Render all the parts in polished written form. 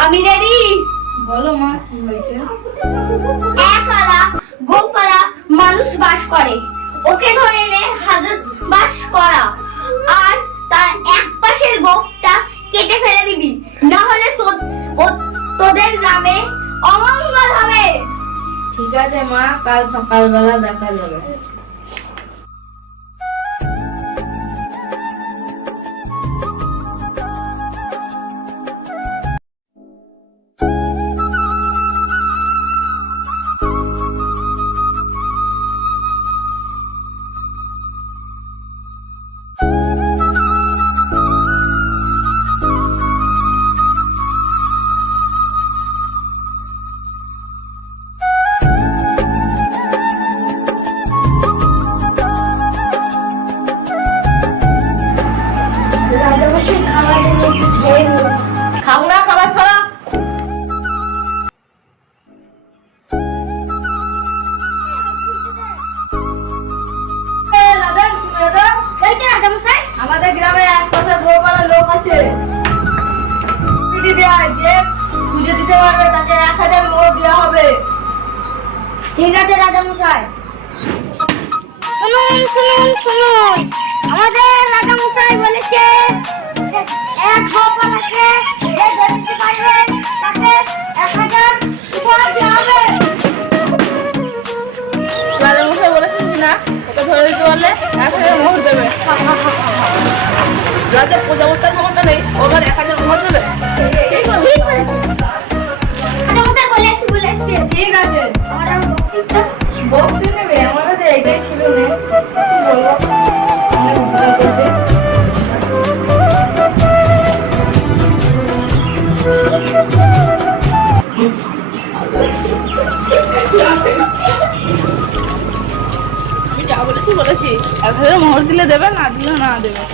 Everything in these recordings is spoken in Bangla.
আমি রেডি। বলো মা, কি হয়েছে? একলা গোফালা মানুষ বাস করে, ওকে ধরে এনে হাজত বাস করা, আর তার এক পাশের গোফটা কেটে ফেলে দিবি, না হলে তোদের গ্রামে অমঙ্গল হবে। ঠিক আছে মা, কাল সকালবেলা দেখা যাবে। রাজামশাই খাবার এনেছে, খেয়ে নিন। খাবো না, খাবার ছাড়া। রাজামশাই আমাদের গ্রামে এক পাশে গোপালা লোক আছে, যে পুজো দিতে পারবে তাকে 1000 মোহর দেওয়া হবে। ঠিক আছে রাজামশাই। শুনুন শুনুন শুনুন, আমাদের রাজামশাই বলেছে এক গোপালাকে যে ধরতে পারবে তাকে 1000 উপহার দেওয়া হবে। রাজামশাই বলেছেন কি না, ওকে ধরে দিতে পারলে 1000 মোহর দেবে। রাজা প্রজাবস্থার ক্ষমতা নেই, ওভার 1000 মোহর দেবে। ঠিক বলেছে। রাজামশাই বলেছে। ঠিক আছে, আমরা বক্তৃতা বক্সি নেবে, আমারও তো এইটাই ছিল না। কি বলবো, অনেক ভুল করলে। আমি যা বলেছি 1000 মোহর দিলে দেবে, না দিলে না দেবে।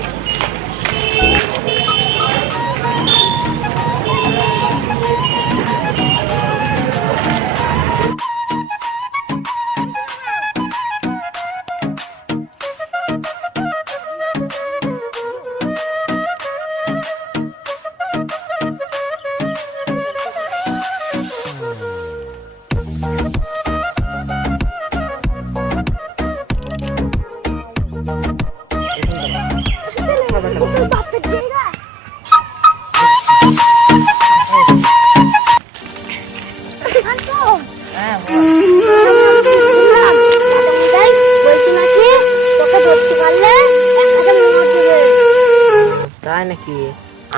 তাই নাকি?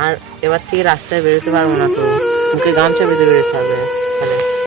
আর এবার থেকে রাস্তায় বেরোতে পারবো না তো, মুখে গামছা বেঁধে বেরোতে হবে।